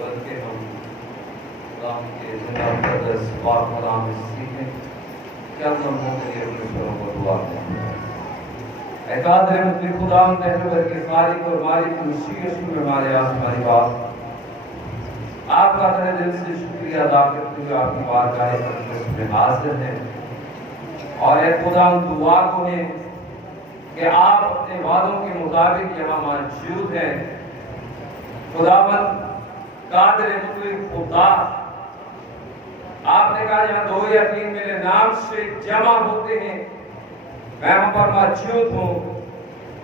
بلکہ ہم کلام کے زندہ مقدس پاک کلام سے سیکھیں کیا لمحوں کے لیے اپنے سروں کو دعا کریں۔ اے قادر مطلق خدا پہلوگر کے خالق اور مالک مسیح یسوع میں ہمارے آسمانی باپ، آپ کا تہ دل سے شکریہ ادا کرتے ہوئے آپ کی بارگاہ مقدس میں حاضر ہیں، اور اے خدا دعا کو ہے کہ آپ اپنے وعدوں کے مطابق یہاں موجود ہیں۔ خداوند قادر مطلق خدا، آپ نے کہا یہاں دو یا تین میرے نام سے جمع ہوتے ہیں میں وہاں پر موجود ہوں۔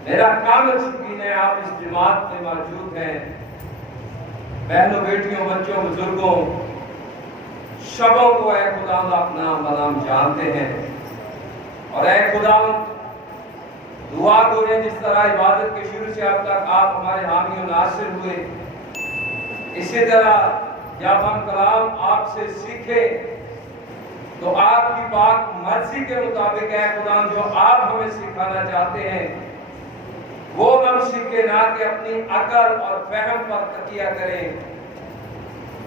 میرا کامل یقین ہے آپ اس جماعت میں موجود ہیں۔ بہنوں، بیٹیوں، بچوں، بزرگوں، سبوں کو اے خداوند اپنا نام جانتے ہیں، اور اے خداوند دعا کو ہے جس طرح عبادت کے شروع سے اب تک آپ ہمارے حامی و ناصر ہوئے، اسی طرح جب ہم کلام آپ سے سیکھیں تو آپ کی پاک مرضی کے مطابق اے خدا جو آپ ہمیں سکھانا چاہتے ہیں وہ ہم سیکھیں، نہ کہ اپنی عقل اور فہم پر تکیہ کریں،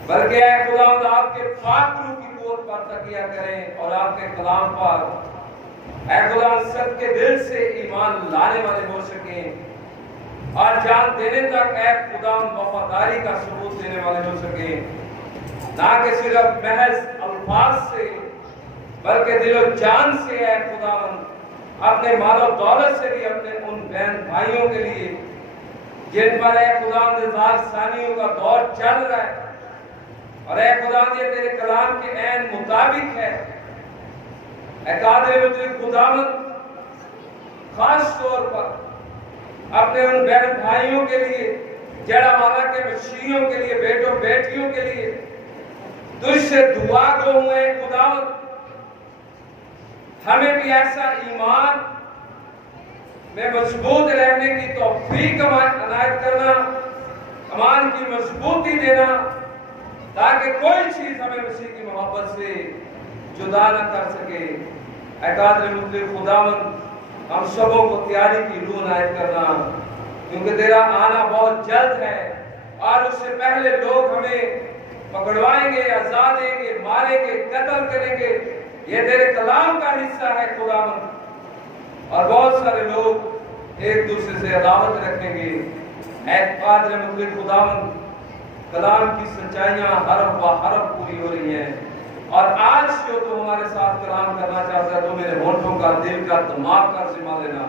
بلکہ اے خدا آپ کے پاک روح کی قوت پر تکیہ کریں اور آپ کے کلام پر اے خدا سب کے دل سے ایمان لانے والے ہو سکیں، اور جان دینے تک اے خدا وفاداری کا ثبوت دینے والے ہو سکیں، نہ کہ صرف محض الفاظ سے بلکہ دل و جان سے اے خدا اپنے مال و دولت سے بھی اپنے ان بہن بھائیوں کے لیے جن پر اے خدا نظار ثانیوں کا دور چل رہا ہے، اور اے خدا یہ تیرے کلام کے عین مطابق ہے، اے قادر مطلق خداوند خاص طور پر اپنے ان بہن بھائیوں کے لیے جڑا والا کے مسیحیوں کے لیے، بیٹوں بیٹیوں کے لیے تجھ سے دعا کو ہوئے خداوند ہمیں بھی ایسا ایمان میں مضبوط رہنے کی توفیق عنایت کرنا، ایمان کی مضبوطی دینا، تاکہ کوئی چیز ہمیں مسیح کی محبت سے جدا نہ کر سکے۔ اے قادر مطلق خداوند ہم سبوں کو تیاری کی روح عنایت کرنا، کیونکہ تیرا آنا بہت جلد ہے، اور اس سے پہلے لوگ ہمیں پکڑوائیں گے، عذاب دیں گے، ماریں گے، قتل کریں گے۔ یہ تیرے کلام کا حصہ ہے خداوند، اور بہت سارے لوگ ایک دوسرے سے عداوت رکھیں گے۔ اے قادر مطلق خداوند کلام کی سچائیاں حرف و حرف پوری ہو رہی ہیں، اور آج جو تو ہمارے ساتھ کلام کرنا چاہتا ہے تو میرے ہونٹوں کا، دل کا، دماغ کا ذمہ لینا،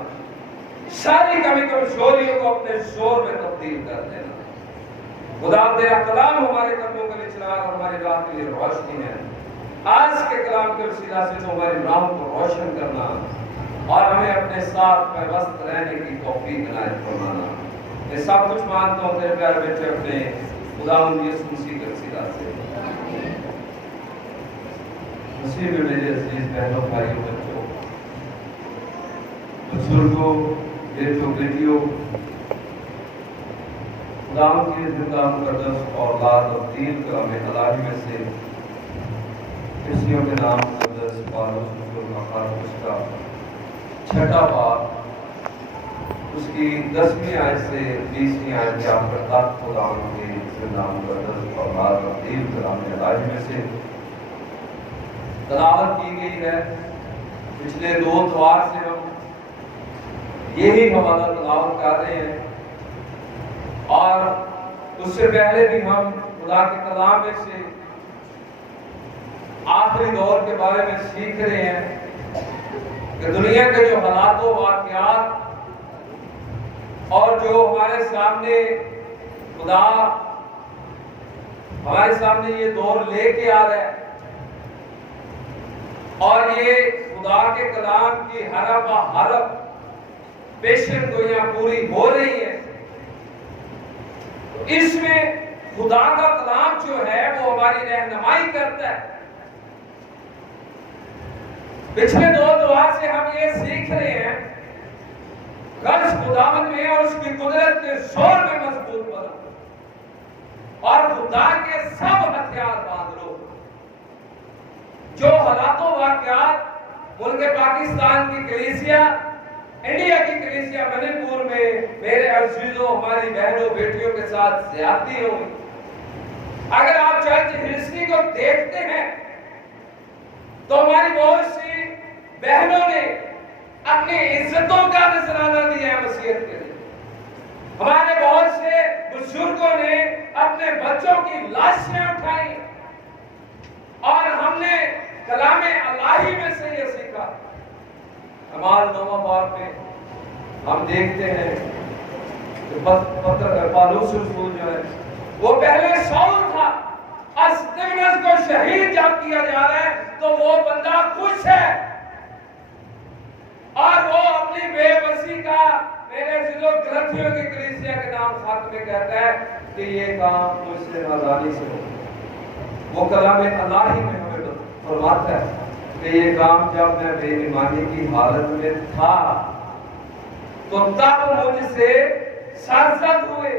ساری کمی کمزوریوں کو اپنے زور میں تبدیل کر دینا۔ خدا تیرا کلام ہمارے قدموں کے لیے چراغ اور ہماری راہ کے لیے روشنی ہے۔ آج کے کلام کے وسیلہ سے تو ہماری راہوں کو روشن کرنا اور ہمیں اپنے ساتھ پیوست رہنے کی توفیق عنایت فرمانا۔ میں سب کچھ مانتا ہوں تیرے پیارے بیٹے اپنے خداوند یسوع مسیح کے وسیلہ سے۔ مسیح میں میرے عزیز بہنوں، بھائیوں، بچوں، بزرگوں، بیٹوں، بیٹیوں، خداوند کی زندہ مقدس اولاد اور دین کلام الہی میں سے کسیوں کے نام مقدس پالوس رسول مخارج اس کا 6واں باب اس کی 10ویں آیت سے 20ویں آیت کے آپ تک خداوند کی زندہ مقدس اولاد اور دین کلام الہی میں سے تلاوت کی گئی ہے۔ پچھلے 2 اتوار سے ہم یہی حوالہ تلاوت کر رہے ہیں، اور اس سے پہلے بھی ہم خدا کے کلام میں سے آخری دور کے بارے میں سیکھ رہے ہیں کہ دنیا کے جو حالات و واقعات اور جو ہمارے سامنے خدا ہمارے سامنے یہ دور لے کے آ رہا ہے، اور یہ خدا کے کلام کی حرف و حرف پیشن گوئیاں پوری ہو رہی ہیں، تو اس میں خدا کا کلام جو ہے وہ ہماری رہنمائی کرتا ہے۔ پچھلے 2 دعا سے ہم یہ سیکھ رہے ہیں غرض خداوند میں اور اس کی قدرت کے زور میں مضبوط بنو اور خدا کے سب ہتھیار باندھ لو۔ جو حالات و واقعات ملک پاکستان کی کلیسیا، انڈیا کی کلیسیا منی پور میں میرے عزیزوں، ہماری بہنوں بیٹیوں کے ساتھ زیادتی ہوئی، اگر آپ چرچ ہسٹری کو دیکھتے ہیں تو ہماری بہت سی بہنوں نے اپنی عزتوں کا نذرانہ دیا ہے مسیحیت کے لیے. ہمارے بہت سے بزرگوں نے اپنے بچوں کی لاشیں اٹھائی اور ہم نے کلام الہی میں سے یہ سیکھا. اعمال 9 میں ہم دیکھتے ہیں کہ پالوس رسول جو ہے وہ پہلے شاول تھا، استفنس کو شہید جب کیا جا رہا ہے تو وہ بندہ خوش ہے اور وہ اپنی بے بسی کا میرے ضلع گلتیوں کی کلیسیا کے نام خط میں کہتا ہے کہ یہ کام مجھ سے نادانی سے ہو. وہ کلام الہی میں ہمیں فرماتا ہے کہ یہ کام جب میں بے ایمانی کی حالت میں تھا تو تب مجھ سے سرزد ہوئے.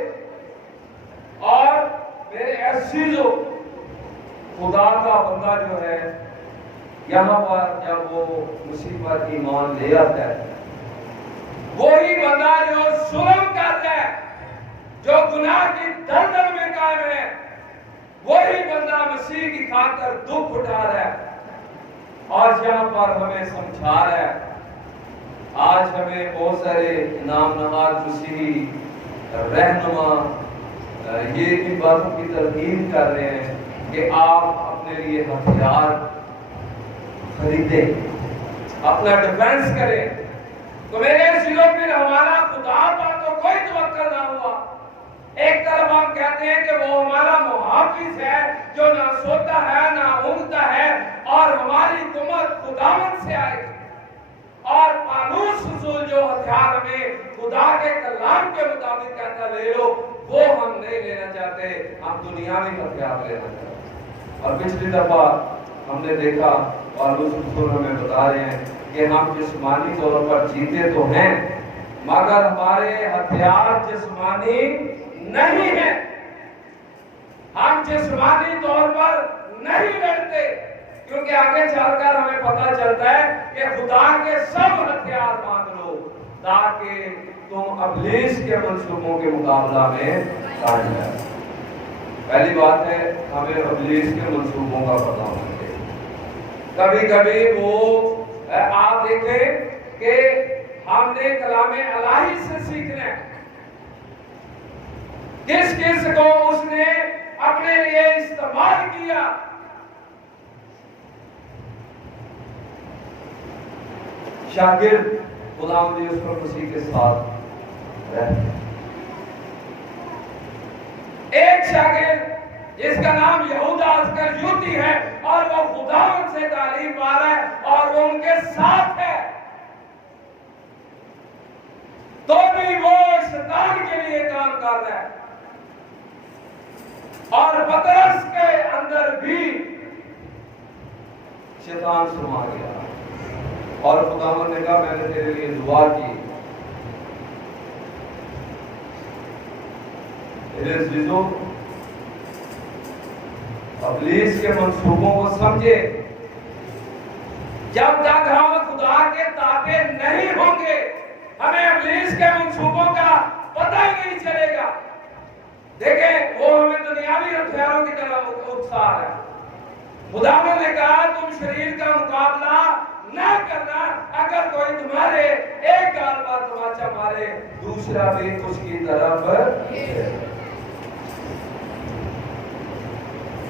اور میرے عزیزو، خدا کا بندہ جو ہے یہاں پر جب وہ مصیبت ایمان لے آتا ہے، وہی بندہ جو ظلم کرتا ہے، جو گناہ کی دلدل میں قائم ہے، وہی بندہ مسیح کی خاطر دکھ اٹھا رہا ہے. آج یہاں پر ہمیں سمجھا رہا ہے. آج ہمیں بہت سارے نام نہاد مسیحی رہنما یہ ان باتوں کی ترغیب کر رہے ہیں کہ آپ اپنے لیے ہتھیار خریدیں، اپنا ڈیفنس کریں. تو میرے سلو پھر ہمارا خدا پر تو کوئی توقع نہ ہوا. ایک طرف ہم کہتے ہیں کہ وہ ہمارا محافظ ہے جو نہ سوتا ہے نہ اونگتا ہے اور ہماری قوت خداوند سے آئے گی. اور پالوس رسول جو ہتھیار ہمیں خدا کے کلام کے مطابق کہتا لے لو، وہ ہم نہیں لینا چاہتے، ہم دنیاوی ہتھیار لینا چاہتے. اور پچھلی دفعہ ہم نے دیکھا پالوس رسول ہمیں بتا رہے ہیں کہ ہم جسمانی طور پر جیتے تو ہیں مگر ہمارے ہتھیار جسمانی نہیں ہیں. ہم جسمانی طور پر نہیں لڑتے، کیونکہ آگے چل کر ہمیں پتہ چلتا ہے کہ خدا کے سب ہتھیار باندھ لو تاکہ تم ابلیس کے منصوبوں کے مقابلہ میں قائم رہو. پہلی بات ہے ہمیں ابلیس کے منصوبوں کا پتہ ہونا چاہیے. کبھی کبھی وہ آپ دیکھیں کہ ہم نے کلام الہی سے سیکھنا ہے. کس کس کو اس نے اپنے لیے استعمال کیا. شاگرد غلام یوسف مسیح کے ساتھ رہتے. ایک شاگرد جس کا نام یہودا اسکریوتی ہے اور وہ خداوند سے تعلیم پا رہا ہے اور وہ ان کے ساتھ ہے، تو بھی وہ شیطان کے لیے کام کر رہا ہے. اور پترس کے اندر بھی شیطان سما گیا اور خداوند نے کہا میں نے تیرے لیے دعا کی. میرے عزیزوں، ابلیس کے منصوبوں کو سمجھے. جب تک ہم خدا کے تابع نہیں ہوں گے ہمیں ابلیس کے منصوبوں کا پتہ ہی نہیں چلے گا. دیکھیں وہ ہمیں دنیاوی ہتھیاروں کی طرح اکسا رہا ہے. خداوند نے کہا تم شریر کا مقابلہ نہ کرنا. اگر کوئی تمہارے ایک گال پر تماچا مارے دوسرا بھی اس کی طرف.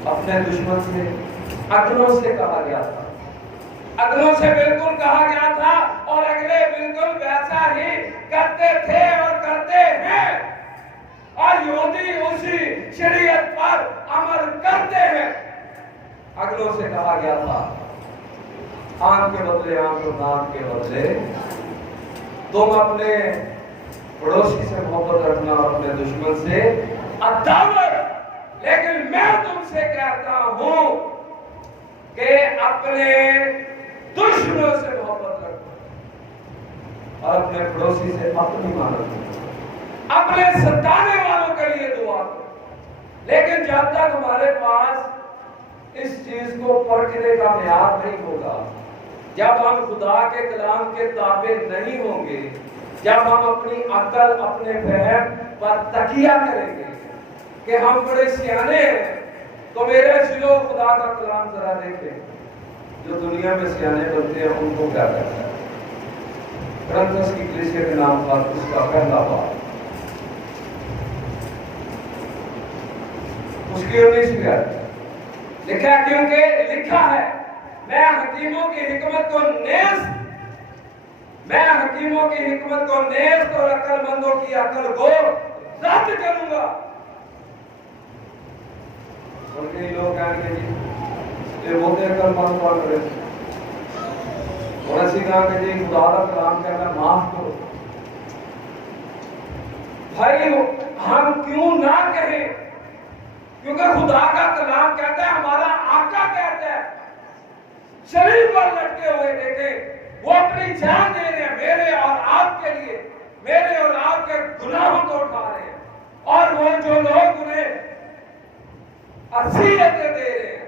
اپنے دشمن سے اگنوں سے کہا گیا تھا، اگنوں سے بالکل کہا گیا تھا اور اگلے بالکل ویسا ہی کرتے تھے اور کرتے ہیں. اور یہودی اسی شریعت پر عمل کرتے ہیں. اگلوں سے کہا گیا تھا آنکھ کے بدلے آنکھ اور ناک کے بدلے. تم اپنے پڑوسی سے محبت رکھنا اور اپنے دشمن سے عداوت. لیکن میں تم سے کہتا ہوں کہ اپنے دشمنوں سے محبت رکھو اور اپنے پڑوسی سے اپنی مانت رکھو. اپنے ستانے والوں کے لیے دعا کرو. لیکن جب تک ہمارے پاس اس چیز کو پرکھنے کا معیار نہیں ہوگا، جب ہم خدا کے کلام کے تابع نہیں ہوں گے، جب ہم اپنی عقل اپنے فہم پر تکیہ کریں گے کہ ہم بڑے سیانے ہیں تو میرے عزیزو خدا کا کلام ذرا دیکھیں، جو دنیا میں سیانے بنتے ہیں ان کو کیا کہتا ہے؟ کرنتھس کی کلیسیا کے نام پر اس کا پہلا باب اس کی 19ویں آیت لکھا ہے، کیونکہ لکھا ہے میں حکیموں کی حکمت کو نیست اور عقل مندوں کی عقل کو رد کروں گا۔ اور کئی لوگ کہیں گے جی یہ بولتے ہیں عقل مند بات کرے، اور ایسی کہا کہ جی خدا کا کلام کہنا ہے معاف کرو۔ بھائی ہم کیوں نہ کہیں، کیونکہ خدا کا کلام کہتا ہے، ہمارا آقا کہتا ہے، شریف پر لٹکے ہوئے دیکھیں وہ اپنی جان دے رہے ہیں میرے اور آپ کے لیے، میرے اور آپ کے گناہوں کو اٹھا رہے ہیں، اور وہ جو لوگ انہیں اذیتیں دے رہے ہیں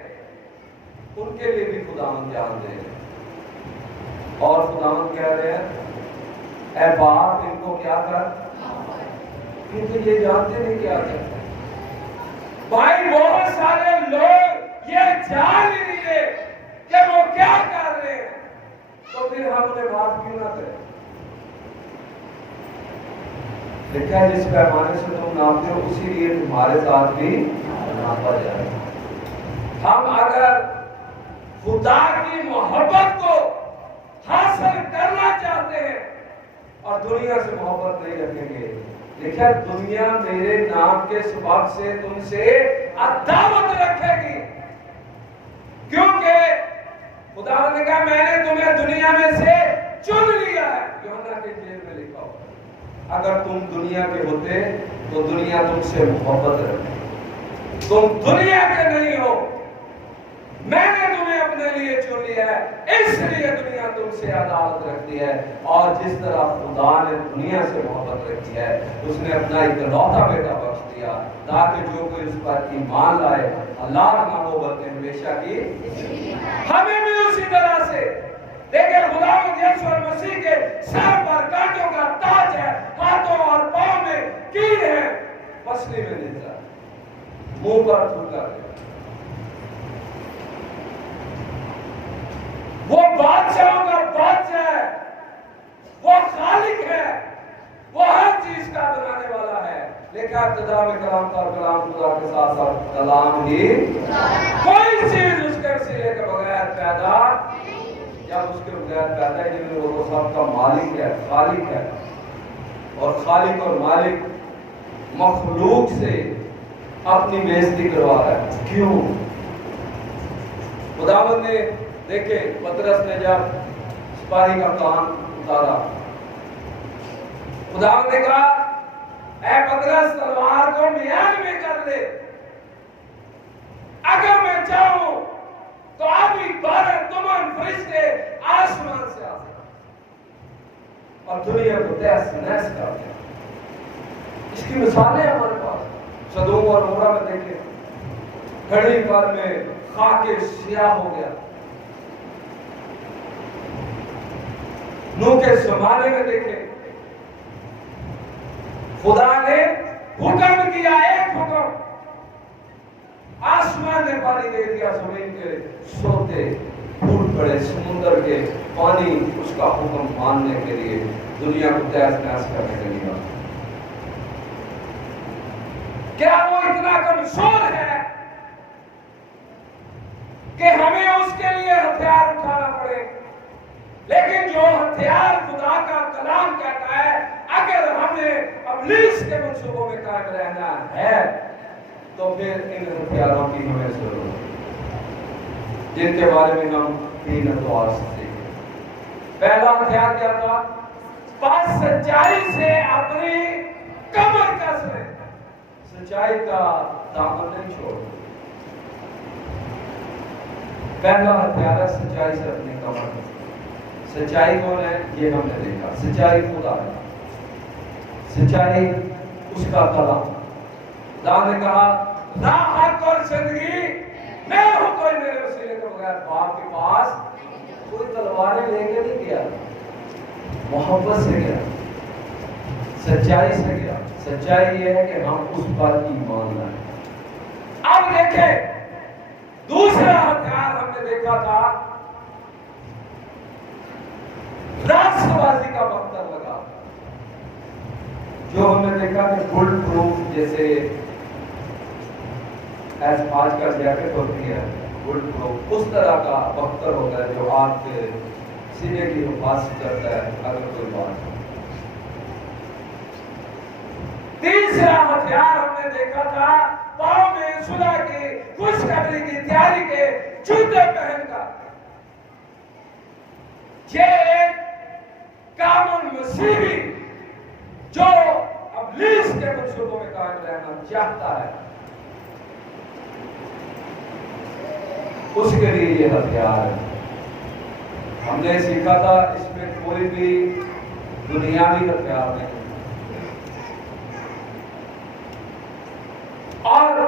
ان کے لیے بھی خداوند جان دے رہے ہیں، اور خداوند کہہ رہے ہیں اے باپ ان کو کیا کر، کیونکہ یہ جانتے نہیں کیا کہتے ہیں۔ بھائی بہت سارے لوگ یہ جان ہی نہیں رہے کہ وہ کیا کر رہے ہیں، تو پھر ہم انہیں معاف کیوں نہ کریں؟ لکھا ہے جس پیمانے سے تم ناپتے ہو اسی لیے تمہارے ساتھ بھی ناپا جائے۔ ہم اگر خدا کی محبت کو حاصل کرنا چاہتے ہیں اور دنیا سے محبت نہیں رکھیں گے، لکھا ہے دنیا میرے نام کے سبب سے تم سے عداوت رکھے گی، کیونکہ خدا نے کہا میں نے تمہیں دنیا میں سے چن لیا ہے، یوحنا کے انجیل میں لکھا ہوا۔ اگر تم دنیا کے ہوتے تو دنیا تم سے محبت رکھے، تم دنیا کے نہیں ہو، میں نے تمہیں اپنے لیے چن لیا ہے، اس لیے دنیا تم سے عداوت رکھتی ہے۔ اور جس طرح خدا نے دنیا سے محبت رکھی ہے، اس نے اپنا اکلوتا بیٹا بخش دیا تاکہ جو کوئی اس پر ایمان لائے اللہ نہ ہو بلکہ ہمیشہ کی۔ ہمیں بھی اسی طرح سے دیکھیں، خداوند یسوع مسیح کے سر پر کانٹوں کا تاج ہے، ہاتھوں اور پاؤں میں کیل ہے، پسلی میں نیزہ ہے، منہ پر تھوکا ہے۔ وہ بادشاہوں کا بادشاہ ہے، وہ خالق ہے، وہ ہر چیز کا بنانے والا ہے۔ لیکن ابتدا میں کلام تھا، کلام خدا کے ساتھ ساتھ کلام ہی، کوئی چیز اس کے وسیلے کے بغیر پیدا، جب اس کے بغیر پیدا ہی نہیں، وہ تو سب کا مالک ہے، خالق ہے، اور خالق اور مالک مخلوق سے اپنی بےعزتی کروا رہا ہے۔ کیوں؟ خداوند نے دیکھے پطرس نے جب سپاہی کا کان اتارا، خداوند نے کہا اے پطرس تلوار کو میان میں کر دے، اگر میں چاہوں تو ابھی 12 تمام فرشتے آسمان سے آ سکتے اور دنیا کو تہس نہس کر دیں۔ اس کی مثالیں ہمارے پاس سدوم اور عمورہ میں دیکھیں، گھڑی پر میں خاک سیاہ ہو گیا۔ نوح کے زمانے میں دیکھیں، خدا نے حکم کیا، ایک حکم، آسمان نے پانی دے دیا، زمین کے سوتے پھوٹ پڑے، سمندر کے پانی اس کا حکم ماننے کے لیے دنیا کو تہس نہس کرنے کے لیے۔ کیا وہ اتنا کمزور ہے کہ ہمیں اس کے لیے ہتھیار اٹھانا پڑے؟ لیکن جو ہتھیار خدا کا کلام کہتا ہے، اگر ہمیں ابلیس کے منصوبوں میں قائم رہنا ہے تو پھر ان ہتھیاروں کی ہمیں ضرورت ہے، جن کے بارے میں ہم تین ادوار سے پہلا ہتھیار کیا تھا؟ پس سچائی سے اپنی کمر کس لیں، سچائی کا دامن نہیں چھوڑ۔ پہلا ہتھیار ہے سچائی سے اپنی کمر کس۔ سچائی کون ہے؟ یہ ہم نے دیکھا، سچائی خدا ہے، سچائی اس کا کلام۔ خدا نے کہا راہ حق اور زندگی میں ہوں، کوئی میرے وسیلے کے بغیر باپ کے پاس، کوئی تلواریں لے کے نہیں گیا، محبت سے گیا، سچائی سے گیا۔ سچائی یہ ہے کہ ہم اس پر ایمان لائیں۔ اب دیکھیں دوسرا ہتھیار ہم نے دیکھا تھا راشٹر بازی کا بختر لگا، جو ہم نے دیکھا کہ بلٹ پروف جیسے آج کا جیکٹ ہوتی ہے بلٹ پروف، اس طرح کا بختر ہوتا ہے جو آپ کے سینے کی حفاظت کرتا ہے اگر کوئی بات ہو۔ تیسرا ہتھیار ہم نے دیکھا تھا پاؤں میں صلح کی خوشخبری کی تیاری کے جوتے پہن کر، یہ ایک کامل مسیحی جو ابلیس کے منصوبوں میں قائم رہنا چاہتا ہے، اس کے لیے یہ ہتھیار ہے۔ ہم نے سیکھا تھا اس میں کوئی بھی دنیاوی ہتھیار نہیں، اور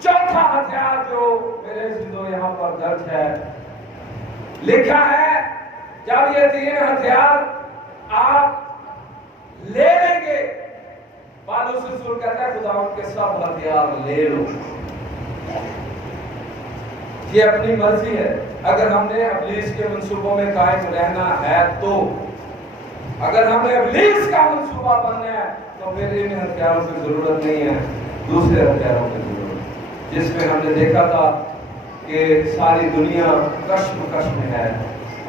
چوتھا ہتھیار جو میرے ذہن یہاں پر درج ہے، لکھا ہے جب یہ تین ہتھیار آپ لے لیں گے، پالوس رسول کہتا ہے خدا ان کے سب ہتھیار لے لو۔ یہ اپنی مرضی ہے، اگر ہم نے ابلیس کے منصوبوں میں قائم رہنا ہے تو، اگر ہم نے ابلیس کا منصوبہ بننا ہے تو پھر ان ہتھیاروں کی ضرورت نہیں ہے، دوسرے ہتھیاروں کی ضرورت، جس میں ہم نے دیکھا تھا کہ ساری دنیا کشمکش میں ہے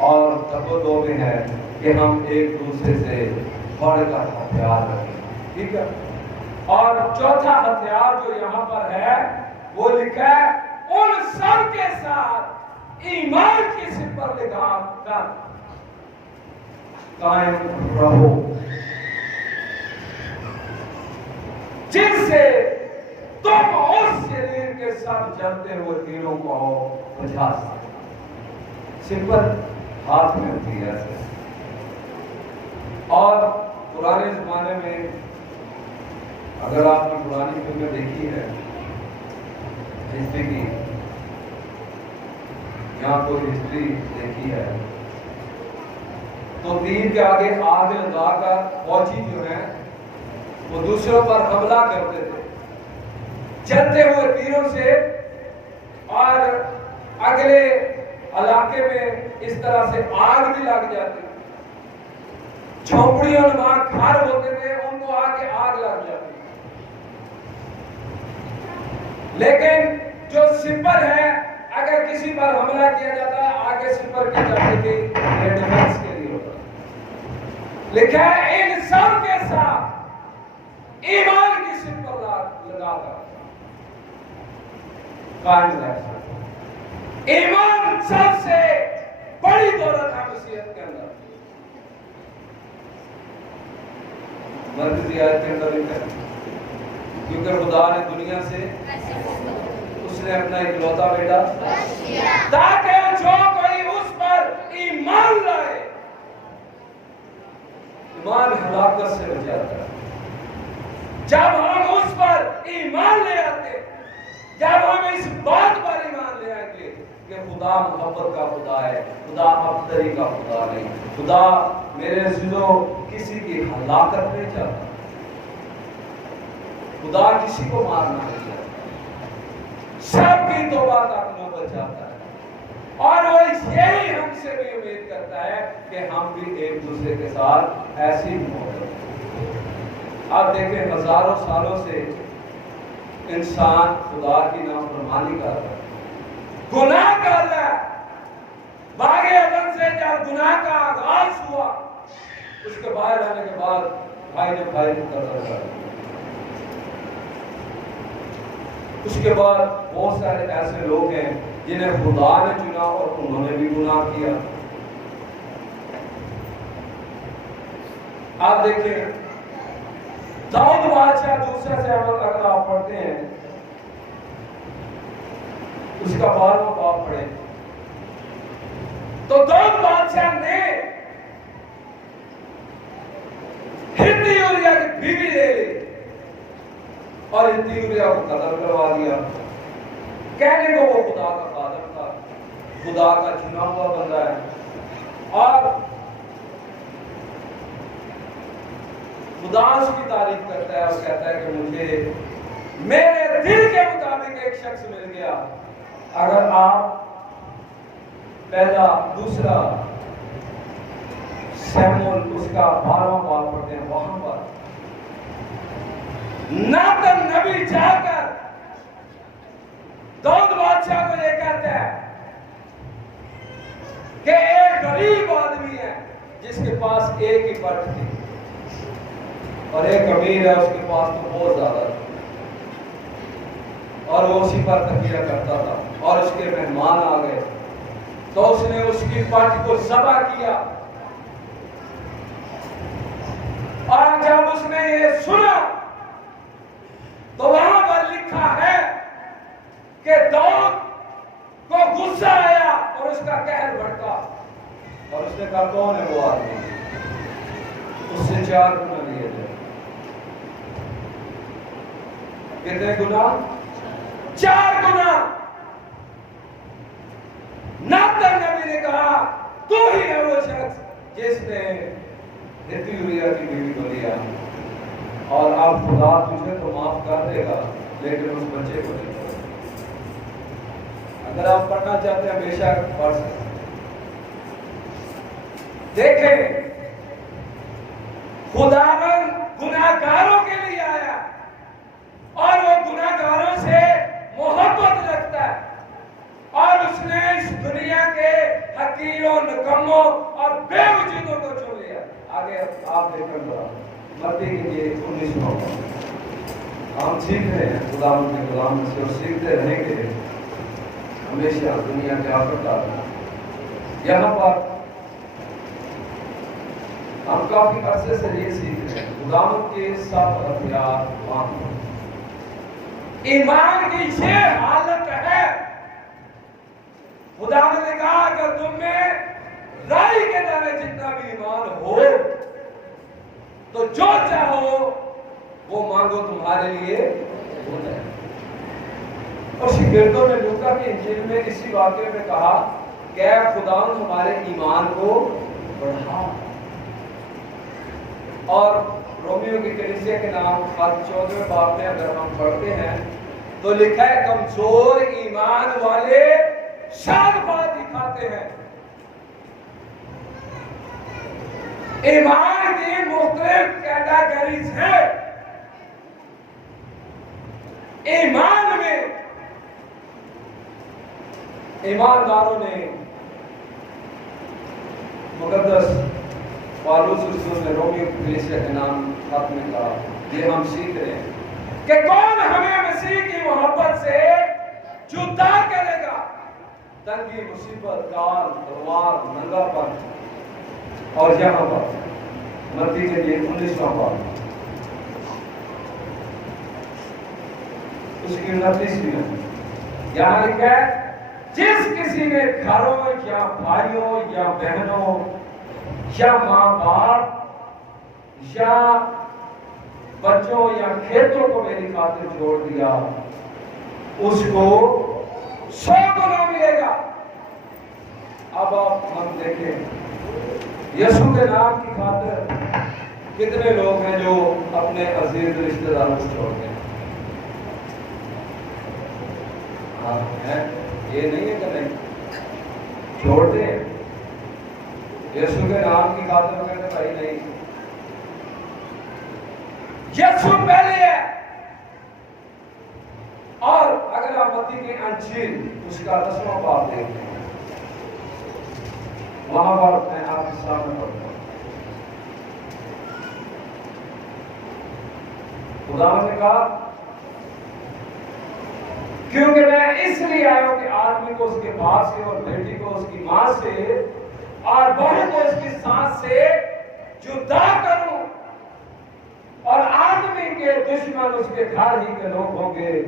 اور دب و دو میں ہے کہ ہم ایک دوسرے سے بڑھ کر ہتھیار رکھیں، ٹھیک ہے۔ اور چوتھا ہتھیار جو یہاں پر ہے وہ لکھا ہے ان سب کے ساتھ ایمان کی سپر لگا کر قائم رہو، جس سے تم اس شریر کے ساتھ جلتے ہوئے تیروں کو بجھا سکتے۔ سپر ہاتھ میں ہوتی ہے ایسے، اور پرانے زمانے میں اگر آپ نے پرانی فلمیں دیکھی ہے ہسٹری کی، یہاں کوئی ہسٹری دیکھی ہے تو تیر کے آگے آگ لگا کر فوجی جو ہیں وہ دوسروں پر حملہ کرتے تھے چلتے ہوئے تیروں سے، اور اگلے علاقے میں اس طرح سے آگ بھی لگ جاتی، جھونپڑیوں نما گھر ہوتے تھے ان کو آگے آگ لگ جاتی، لیکن جو سپر ہے اگر کسی پر حملہ کیا جاتا ہے آگے سپر کی جاتی تھی ڈیفنس کے لیے ہوتا۔ لکھا ہے ان سب کے ساتھ ایمان کی سپر لگا کر قائم رہنا۔ ایمان سب سے بڑی دولت ہے مسیحیت کے اندر، مرکزی آیت کے اندر لکھا ہے کیونکہ خدا نے دنیا سے اس نے اپنا اکلوتا بیٹا تاکہ جو کوئی اس پر ایمان لائے، ایمان ہلاکت سے بچاتا ہے۔ جب ہم اس پر ایمان لے آتے، جب ہم اس بات پر ایمان لے آئیں گے کہ خدا محبت کا خدا ہے، خدا ابتری کا خدا نہیں، خدا میرے عزیزو کسی کی ہلاکت نہیں چاہتا، خدا کسی کو مارنا نہیں چاہتا، سب کی توبہ کا نوبت چاہتا ہے، اور وہ یہی ہم سے بھی امید کرتا ہے کہ ہم بھی ایک دوسرے کے ساتھ ایسی محبت۔ آپ دیکھیں ہزاروں سالوں سے انسان خدا کی نافرمانی کر رہا ہے، گناہ کر رہا ہے۔ باغ عدن سے جب گناہ کا آغاز ہوا، اس کے باہر آنے کے بعد بھائی نے بھائی کو قتل کر دیا۔ اس کے بعد بہت سارے ایسے لوگ ہیں جنہیں خدا نے چنا اور انہوں نے بھی گناہ کیا۔ آپ دیکھیں داؤد بادشاہ دوسرے سے عمل اگر آپ پڑھتے ہیں اس کا 12واں باب پڑھیں تو داؤد بادشاہ نے ہتی اوریا کی بیوی لے لی اور ہتی اوریا کو قتل کروا دیا، کہنے کو وہ خدا کا خادم تھا، خدا کا چنا ہوا بندہ ہے، اور خدا اس کی تعریف کرتا ہے اور کہتا ہے کہ مجھے میرے دل کے مطابق ایک شخص مل گیا اگر آپ پہلا دوسرا سیمول اس کا 12واں باب پڑھتے ہیں، وہاں پر ناتن نبی جا کر داؤد بادشاہ کو یہ کہتا ہے کہ ایک غریب آدمی ہے جس کے پاس ایک ہی پٹ تھی، اور ایک امیر ہے اس کے پاس تو بہت زیادہ تھی، اور وہ اسی پر تکیہ کرتا تھا، اور اس کے مہمان آ گئے تو اس نے اس کی پٹ کو ذبح کیا، اور جب اس نے یہ سنا تو وہاں پر لکھا ہے کہ داؤد کو غصہ آیا اور اس کا قہر بھڑکا، اور اس نے کہا کون ہے وہ آدمی، اس سے 4 گنا لیے تھے۔ کتنے گنا؟ 4 گنا۔ ناتن نبی نے کہا تو ہی ہے وہ شخص جس نے ہتی ہوئی کی بیوی کو لیا، اور اب خدا تجھے تو معاف کر دے گا لیکن اس بچے کو نہیں۔ اگر آپ پڑھنا چاہتے ہیں بے شک پڑھ سکتے۔ دیکھیں خداوند گناہگاروں کے لیے آیا اور وہ گناہگاروں سے محبت رکھتا ہے، اور اس نے اس دنیا کے حقیروں، نکموں اور بے وجودوں کو چن لیا۔ آگے آپ دیکھیں گا متی کے لیے 19واں ہم سیکھ رہے ہیں خداوند کے کلام سے، اور سیکھتے رہیں گے ہمیشہ دنیا کے آخر تک۔ یہاں پر ہم کافی عرصے سے یہ سیکھ رہے ہیں خداوند کے 7 ہتھیار باندھو۔ ایمان کی یہ حالت ہے، خداوند نے کہا اگر تم میں رائی کے دانے جتنا بھی ایمان ہو تو جو چاہو وہ مانگو تمہارے لیے ہوتا ہے۔ اور شاگردوں نے لوکا کی انجیل میں اسی واقعے میں کہا کہ اے خداوند ہمارے ایمان کو بڑھا، اور رومیو کی کلیسیا کے نام خط 14 باب میں اگر ہم پڑھتے ہیں تو لکھا ہے کمزور ایمان والے شاد بات دکھاتے ہیں۔ ایمان کی مختلف کیٹیگریز ہیں۔ ایمان میں ایمانداروں نے مقدس پالوس رسول نے رومیو کی کلیسیا کے نام خط میں کہا، یہ ہم سیکھ رہے ہیں کہ کون ہمیں مسیح کی محبت سے جدا کرے گا؟ تنگی، مصیبت، کال، تلوار، ننگا پن۔ اور یہاں پر متی کے لیے 19واں باب اس کی 29ویں میں یہاں لکھا ہے جس کسی نے گھروں یا بھائیوں یا بہنوں یا ماں باپ یا بچوں یا کھیتوں کو میری خاطر چھوڑ دیا اس کو 100 گنا ملے گا۔ اب آپ ہم دیکھیں یسوع کے نام کی خاطر کتنے لوگ ہیں جو اپنے عزیز رشتہ داروں کو چھوڑتے ہیں؟ ہاں ہے، یہ نہیں ہے کہ نہیں چھوڑتے ہیں۔ یسوع کے نام کی خاطر کہتے بھائی نہیں، یسوع پہلے ہے۔ اور اگر آپ متی کی انجیل اس کا 10واں باب دیکھتے ہیں، وہاں پر میں آپ کے سامنے پڑھتا ہوں، خدا نے کہا کیونکہ میں اس لیے آیا ہوں کہ آدمی کو اس کے باپ سے اور بیٹی کو اس کی ماں سے اور بہو کو اس کی ساس سے جدا کروں، اور آدمی کے دشمن اس کے گھر ہی کے لوگ ہوں گے۔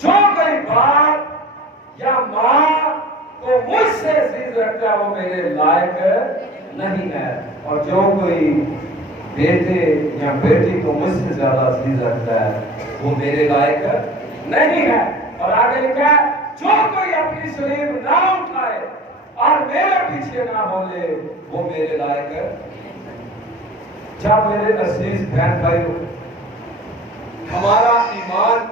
جو کوئی باپ یا ماں کو مجھ سے عزیز رکھتا ہے وہ میرے لائق نہیں ہے، اور جو کوئی بیٹے یا بیٹی کو مجھ سے زیادہ عزیز رکھتا ہے وہ میرے لائق نہیں ہے۔ اور آگے لکھا ہے جو کوئی اپنی صلیب نہ اٹھائے اور میرے پیچھے نہ بولے وہ میرے لائق ہے۔ جب میرے عزیز بہن بھائیو ہمارا ایمان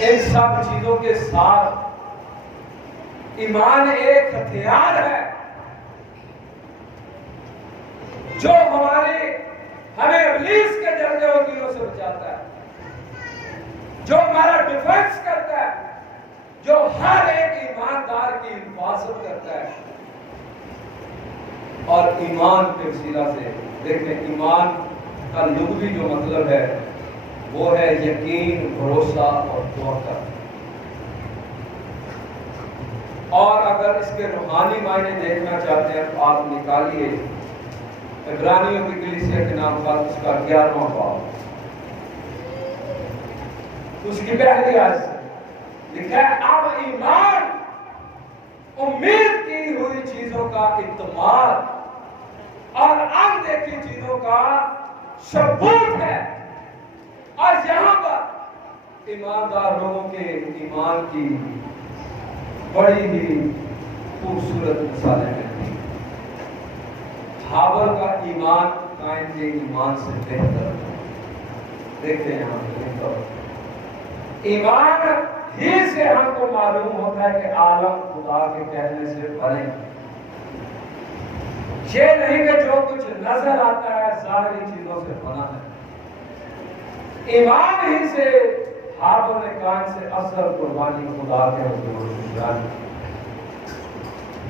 ان سب چیزوں کے ساتھ ایمان ایک ہتھیار ہے جو ہمیں ابلیس کے جلدے و تیروں سے بچاتا ہے، جو ہمارا ڈیفنس کرتا ہے، جو ہر ایک ایماندار کی حفاظت کرتا ہے۔ اور ایمان کے وسیلہ سے دیکھیں، ایمان کا لغوی جو مطلب ہے وہ ہے یقین، بھروسہ اور توقع۔ اور اگر اس کے روحانی معنی دیکھنا چاہتے ہیں تو آپ نکالیے عبرانیوں کی کلیسیا کے نام پر اس کا 11واں باب، اس کی پہلی آیت سے لکھا ہے، اب ایمان امید کی ہوئی چیزوں کا اعتماد اور اندیکھی چیزوں کا ثبوت ہے۔ اور یہاں پر ایماندار لوگوں کے ایمان کی بڑی ہی خوبصورت مثالیں ہیں۔ ہابل کا ایمان قائم کے ایمان سے بہتر، دیکھتے ہیں یہاں پر ایمان ہی سے ہم کو معلوم ہوتا ہے کہ عالم خدا کے کہنے سے بنے، یہ نہیں کہ جو کچھ نظر آتا ہے ظاہری چیزوں سے بنا ہے۔ ایمان ہی سے ہابل نے قائم سے اصل قربانی خدا کے حضور گزرانی،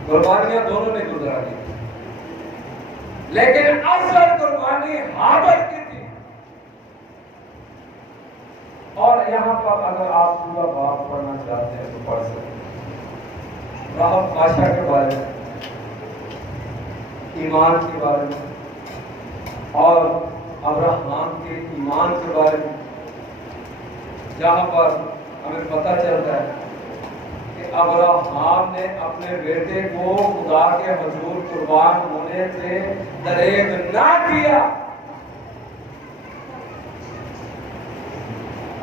قربانیاں دونوں نے گزرانی، لیکن اصل قربانی ہابل کی تھی۔ اور یہاں پر اگر آپ پورا باب پڑھنا چاہتے ہیں تو پڑھ سکتے ہیں۔ راہب بادشاہ کے بارے میں، ایمان کے بارے میں، اور ابراہیم کے ایمان کے بارے میں، جہاں پر ہمیں پتہ چلتا ہے کہ ابراہیم نے اپنے بیٹے کو خدا کے حضور قربان ہونے سے دریغ نہ کیا۔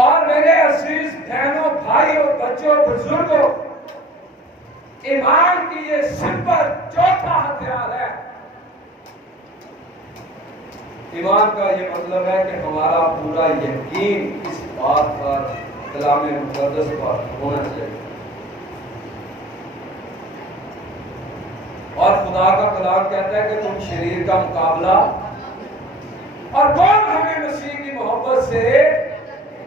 اور میرے عزیز بہنوں، بھائیوں، بچوں، بزرگوں، ایمان کی یہ سمپل چوتھا ہتھیار ہے۔ ایمان کا یہ مطلب ہے کہ ہمارا پورا یقین اس بات پر کلام مقدس پر ہونا چاہیے، اور خدا کا کلام کہتا ہے کہ تم شریر کا مقابلہ، اور کون ہمیں مسیح کی محبت سے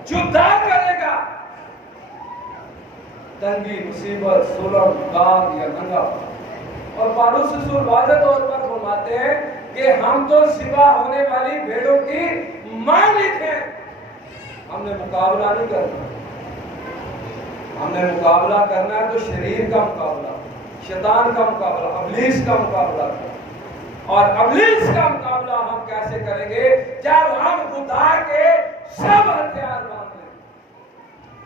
جدا کرے گا؟ تنگی، مصیبت، ظلم، داغ یا ننگا۔ اور پالوس رسول واضح طور پر فرماتے ہیں کہ ہم تو ذبح ہونے والی بھیڑوں کی مالک ہیں۔ ہم نے مقابلہ نہیں کرنا، ہم نے مقابلہ کرنا ہے تو شریر کا مقابلہ، شیطان کا مقابلہ، ابلیس کا مقابلہ۔ اور ابلیس کا مقابلہ ہم کیسے کریں گے؟ جب ہم خدا کے سب ہتھیار باندھ لیں،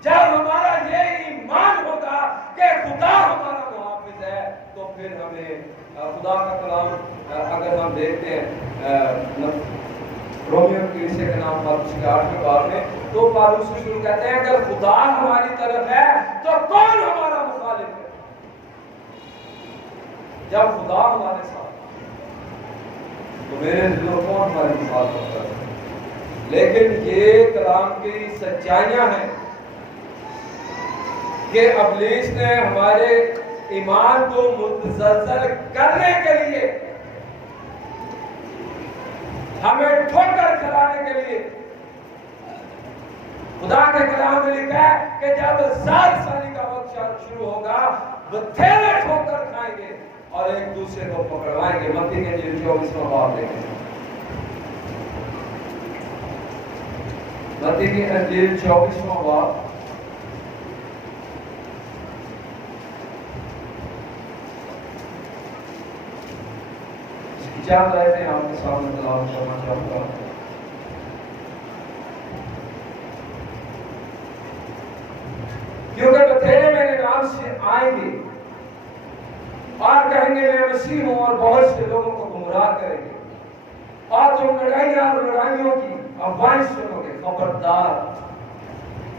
جب ہمارا یہ ایمان ہوگا کہ خدا ہمارا محافظ ہے، تو پھر ہمیں خدا کا کلام اگر ہم دیکھتے ہیں رومیو کلیسیا کے نام پر اس کے 8ویں باب میں، تو پالوس رسول کہتے ہیں اگر خدا ہماری طرف ہے تو کون ہمارا مخالف ہے؟ جب خدا ہمارے ساتھ تو میرے دلوں کون ہماری مخالفت کرتا ہے؟ لیکن یہ کلام کی سچائیاں ہیں کہ ابلیس نے ہمارے ایمان کو متزلزل کرنے کے لیے، ہمیں ٹھوکر کھلانے کے لیے، خدا کے کلام میں لکھا ہے کہ جب 7 سالی کا وقت شروع ہوگا بتھیرے ٹھوکر کھائیں گے اور ایک دوسرے کو پکڑوائیں گے۔ متی کے انجیل 24واں باب دیکھیں، متی کی انجیل 24واں باب، چند آیتیں آپ کے سامنے تلاوت کرنا چاہتا ہوں۔ کیونکہ بتھیرے میرے نام سے آئیں گے اور کہیں گے میں مسیح ہوں، اور بہت سے لوگوں کو گمراہ کریں گے، اور تم لڑائیاں اور لڑائیوں کی افواہیں سنو گے۔ خبردار،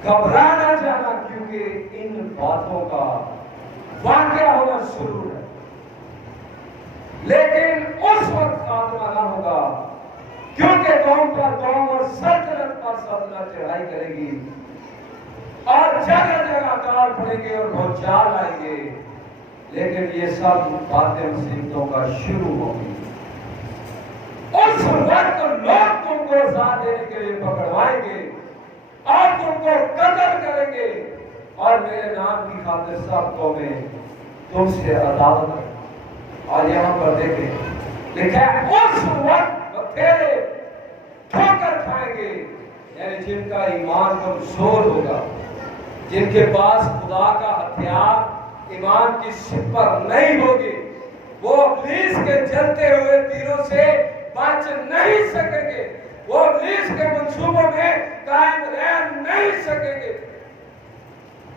گھبرا نہ جانا، کیونکہ ان باتوں کا واقعہ ہونا ضرور ہے، لیکن اس وقت خاتمہ نہ ہوگا، کیونکہ قوم پر قوم اور سلطنت پر سلطنت چڑھائی کرے گی، اور جگہ جگہ کال پڑیں گے اور بھونچال آئیں گے، لیکن یہ سب باتیں مصیبتوں کا شروع ہوگی۔ اس وقت لوگ تم کو ساتھ دینے کے لیے پکڑوائیں گے اور تم کو قتل کریں گے، اور میرے نام کی خاطر سب قومیں تم سے عداوت کریں۔ اور یہاں پر دیکھیں لکھا ہے اس وقت بتھیرے ٹھوکر کھائیں گے، یعنی جن کا ایمان کمزور ہوگا، جن کے پاس خدا کا ہتھیار ایمان کی شپ پر نہیں ہوگی، وہ ابلیس کے جلتے ہوئے تیروں سے بچ نہیں سکیں گے، وہ ابلیس کے منصوبوں میں قائم رہ نہیں سکیں گے۔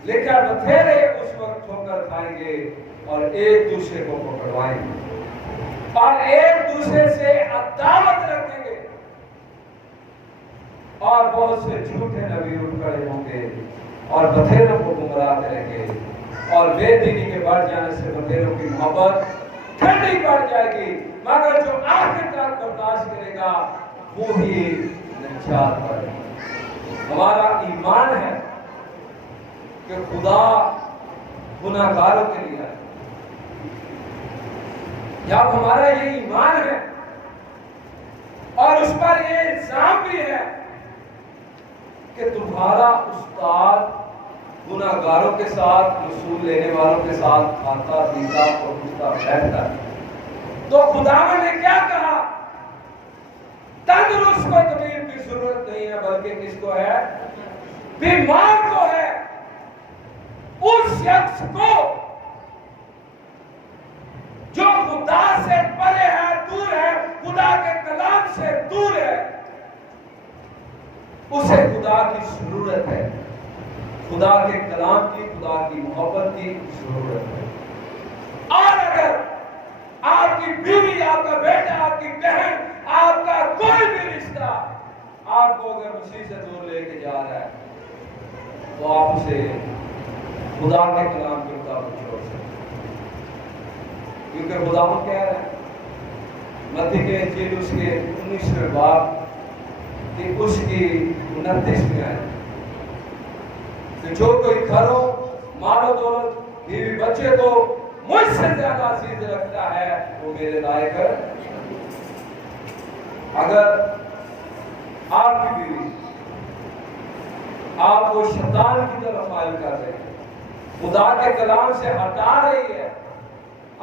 لکھا بتھیرے اس وقت ٹھوکر کھائیں گے اور ایک دوسرے کو پکڑوائیں گے اور ایک دوسرے سے عداوت رکھیں گے، اور بہت سے جھوٹے نبی اٹھ کھڑے ہوں گے اور بتھیروں کو گمراہ کریں گے، اور بے دینی کے بڑھ جانے سے بتھیروں کی محبت ٹھنڈی پڑ جائے گی، مگر جو آخر تک برداشت کرے گا وہی نجات پائے گا۔ ہمارا ایمان ہے کہ خدا گناہگاروں کے لیے ہے۔ جب ہمارا یہ ایمان ہے اور اس پر یہ الزام بھی ہے کہ تمہارا استاد گناہگاروں کے ساتھ، رسول لینے والوں کے ساتھ کھاتا پیتا اور اٹھتا بیٹھتا ہے، تو خدا نے کیا کہا؟ تندرست کو طبیب کی ضرورت نہیں ہے، بلکہ کس کو ہے؟ بیمار کو ہے۔ اس شخص کو جو خدا سے پرے ہے، دور ہے، خدا کے کلام سے دور ہے، اسے خدا کی ضرورت ہے، خدا کے کلام کی، خدا کی محبت کی ضرورت ہے۔ اور اگر آپ کی بیوی، آپ کا بیٹا، آپ کی بہن، آپ کا کوئی بھی رشتہ آپ کو اگر مسیح سے دور لے کے جا رہا ہے، تو آپ اسے خدا کے کلام کے مطابق چھوڑ سکتے ہیں، کیونکہ خدا کہہ رہا ہے متی کے انجیل اس کے 19ویں باب کہ اس کی 29 میں آئے کہ جو کوئی گھروں، مال و دولت، بیوی بچے کو مجھ سے زیادہ عزیز رکھتا ہے وہ میرے لائق ہے۔ اگر آپ کی بیوی آپ کو شیطان کی طرف مائل کر رہے ہیں، خدا کے کلام سے ہٹا رہی ہے،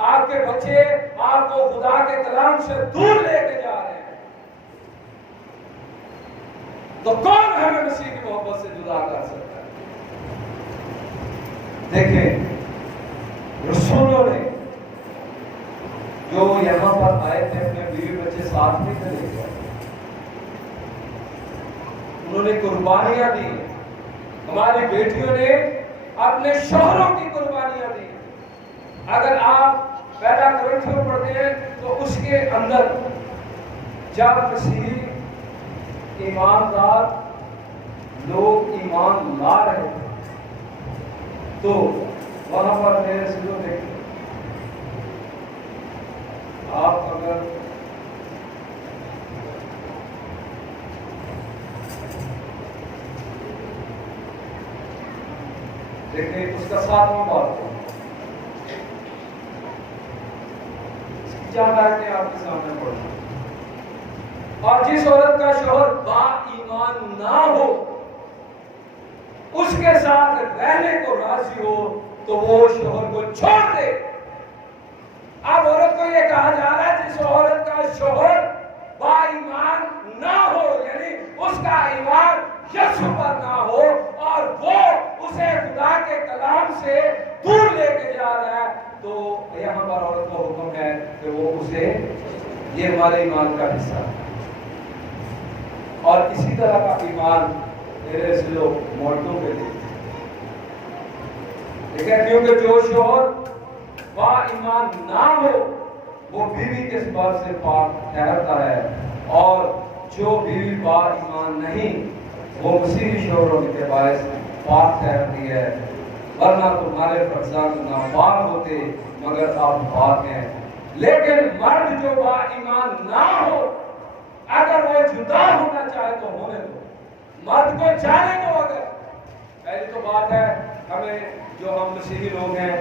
آپ کے بچے آپ کو خدا کے کلام سے دور لے کے جا رہے ہیں، تو کون ہمیں مسیح کی محبت سے جدا کر سکتا ہے؟ دیکھیں رسولوں نے جو یہاں پر آئے تھے اپنے بیوی بچے ساتھ میں لے گئے، انہوں نے قربانیاں دی، ہماری بیٹیوں نے اپنے شوہروں کی قربانیاں دی۔ اگر آپ پہلا کرنتھیوں پڑھتے ہیں تو اس کے اندر جب مسیحی ایماندار لوگ ایمان لا رہے تھے تو وہاں پر میرے سلو دیکھیں، آپ اگر دیکھیں اس کا 7واں باب ہے، اس کی چار آیتیں آپ کے سامنے پڑھیں۔ اور جس عورت کا شوہر با ایمان نہ ہو، اس کے ساتھ رہنے کو راضی ہو، تو وہ شوہر کو چھوڑ دے۔ اب عورت کو یہ کہا جا رہا ہے جس عورت کا شوہر با ایمان نہ ہو، یعنی اس کا ایمان یسوع پر نہ ہو اور وہ اسے خدا کے کلام سے دور لے کے جا رہا ہے، تو یہاں پر عورت کا حکم ہے کہ وہ اسے، یہ ہمارے ایمان کا حصہ ہے۔ اور اسی طرح کا ایمان میرے سے لوگ مردوں کے لیے، لیکن کیونکہ جو شوہر با ایمان نہ ہو وہ بیوی کے سبب سے پاک ٹھہرتا ہے، اور جو بیوی با ایمان نہیں وہ مسیحی شوہروں کے باعث پاک ٹھہرتی ہے، ورنہ تمہارے فرزند ناپاک ہوتے مگر آپ پاک ہیں۔ لیکن مرد جو با ایمان نہ ہو، اگر وہ جدا ہونا چاہے تو ہونے دو، مرد کو جانے دو۔ اگر پہلی تو بات ہے ہمیں جو ہم مسیحی لوگ ہیں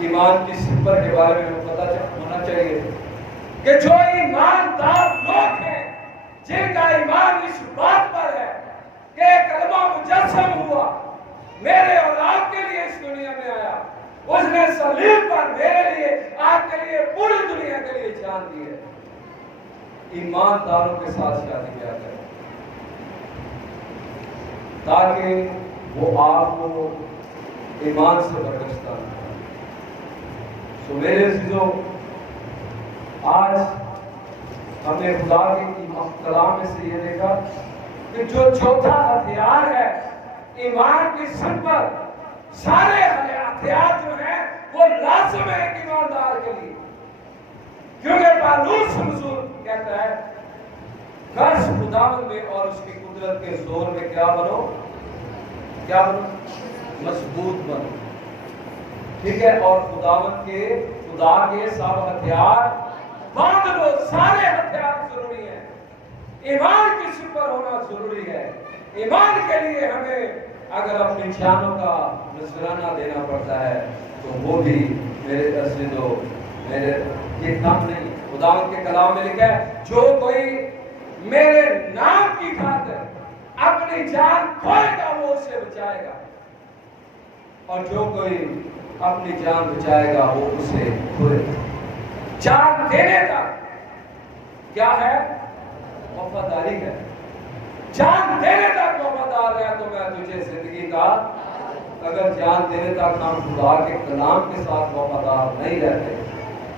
ایمان کی صفت کے بارے میں ہمیں پتہ ہونا چاہیے کہ جو ایماندار لوگ ہیں جن کا ایمان اس بات پر ہے کہ کلمہ مجسم ہوا میرے اور آپ کے لیے اس دنیا میں آیا اس نے صلیب پر میرے لیے آپ کے لیے پوری دنیا کے لیے جان دی ہے ایمانداروں کے ساتھ شادی کیا کریں تاکہ وہ آپ کو ایمان سے برگشتہ نہ سو میرے عزیزوں آج ہم نے خدا کے کلام میں سے یہ دیکھا کہ جو چوتھا ہتھیار ہے ایمان کی صفت سارے ہتھیار جو ہیں وہ لازم ہے ایک ایماندار کے لیے کیونکہ پالوس رسول کہتا ہے قرض خداوند میں اور اس کی قدرت کے زور میں کیا بنو مضبوط بنو ٹھیک ہے اور خدا کے سب ہتھیار باندھ لو سارے ہتھیار ضروری ہیں ایمان کی صفت ہونا ضروری ہے ایمان کے لیے ہمیں اگر اپنی جانوں کا نذرانہ دینا پڑتا ہے تو وہ بھی میرے عزیزو میرے یہ کام نہیں خداوند کے کلام میں لکھا ہے جو کوئی میرے نام کی خاطر اپنی جان کھوئے گا وہ اسے بچائے گا اور جو کوئی اپنی جان بچائے گا وہ اسے کھوئے گا جان دینے تک کیا ہے وفاداری ہے جان دینے تک وفادار ہے تو میں تجھے زندگی کا اگر جان دینے تک ہم خدا کے کلام کے ساتھ وفادار نہیں رہتے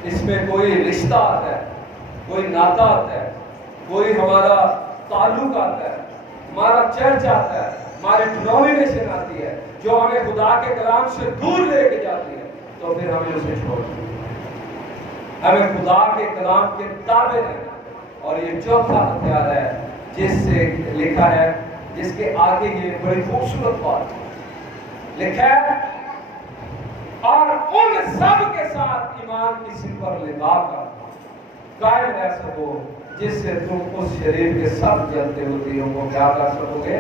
اس میں کوئی رشتہ آتا ہے کوئی ناطہ آتا ہے کوئی ہمارا تعلق آتا ہے ہمارا چرچ آتا ہے ہماری ڈینومینیشن آتی ہے جو ہمیں خدا کے کلام سے دور لے کے جاتی ہے تو پھر ہمیں اسے چھوڑ دیں ہمیں خدا کے کلام کے تابع رہنا اور یہ چوتھا ہتھیار ہے جس سے لکھا ہے جس کے آگے یہ بڑی خوبصورت بات لکھا ہے اور ان سب کے ساتھ ایمان کی صفت لگا کر قائم رہ سکو جس سے تم اس شریر کے سب جلتے ہوتیوں کو کیا کر سکو گے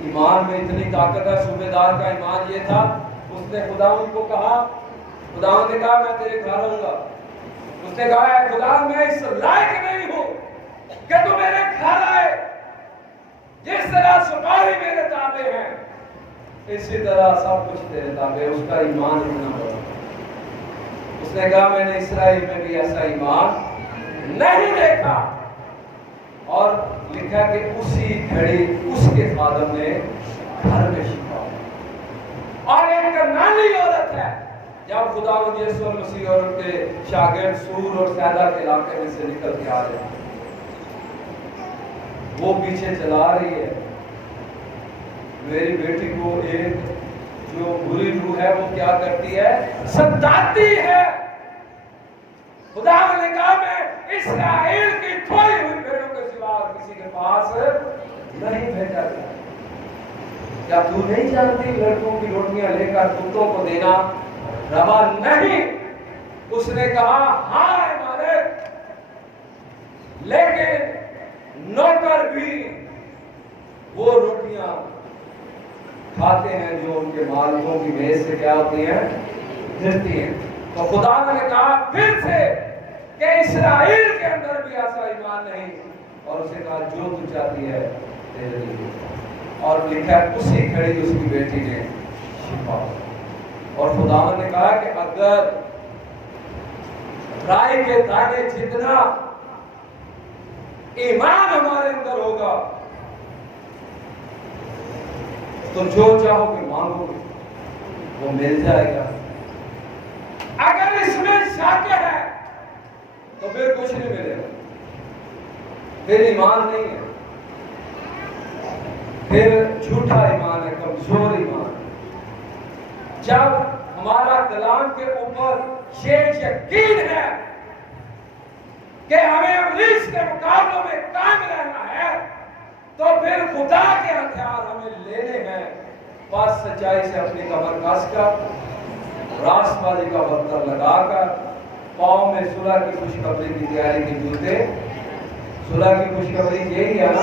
ایمان میں اتنی طاقت ہے صوبیدار کا ایمان یہ تھا اس نے خداوند کو کہا خداوند نے کہا میں تیرے گھر آؤں گا اس نے کہا ہے خدا میں اس لائق نہیں ہوں کہ تو میرے گھر آئے جس طرح سپاہی میرے تابع ہیں اسی طرح سب کچھ تیرے تابع اس کا ایمان اتنا بڑا اس نے کہا میں نے اسرائیل میں بھی ایسا ایمان نہیں دیکھا اور لکھا کہ اسی گھڑی اس کے خادم نے گھر میں شفا اور ایک کنعانی عورت ہے جب خداوند یسوع مسیح اور ان کے شاگرد سور اور سیدا کے علاقے میں سے نکل کے آ رہے ہیں وہ پیچھے چلا رہی ہے میری بیٹی کو ایک جو بری روح ہے وہ کیا کرتی ہے ستاتی ہے خداوند نے کہا میں اسرائیل کی کھوئی ہوئی بھیڑوں کے سوا کسی کے پاس نہیں بھیجا گیا کیا تو نہیں جانتی لڑکوں کی روٹیاں لے کر کتوں کو دینا روا نہیں اس نے کہا ہاں مالک لیکن نوکر بھی وہ روٹیاں کھاتے ہیں جو ان کے مالکوں کی میز سے کیا ہوتی ہیں گرتی ہیں تو خدا نے کہا پھر سے کہ اسرائیل کے اندر بھی ایسا ایمان نہیں اور اسے کہا جو تو چاہتی ہے تیرے لیے اور لکھا اسی گھڑی اس کی بیٹی نے شفا اور خدا نے کہا کہ اگر رائی کے دانے جتنا ایمان ہمارے اندر ہوگا تو جو چاہو کہ مانگو گے وہ مل جائے گا اگر اس میں شک ہے تو پھر کچھ نہیں ملے گا پھر ایمان نہیں ہے پھر جھوٹا ایمان ہے کمزور ایمان ہے جب ہمارا کلام کے اوپر یہ یقین ہے کہ ہمیں ابلیس کے مقابلوں میں قائم رہنا ہے تو پھر خدا کے ہتھیار ہمیں لینے ہیں بس سچائی سے اپنی کمر کس کر راست بازی کا برتن لگا کر پاؤں میں صلح کی خوشخبری کی تیاری کے جوتے صلح کی خوشخبری یہی ہے نا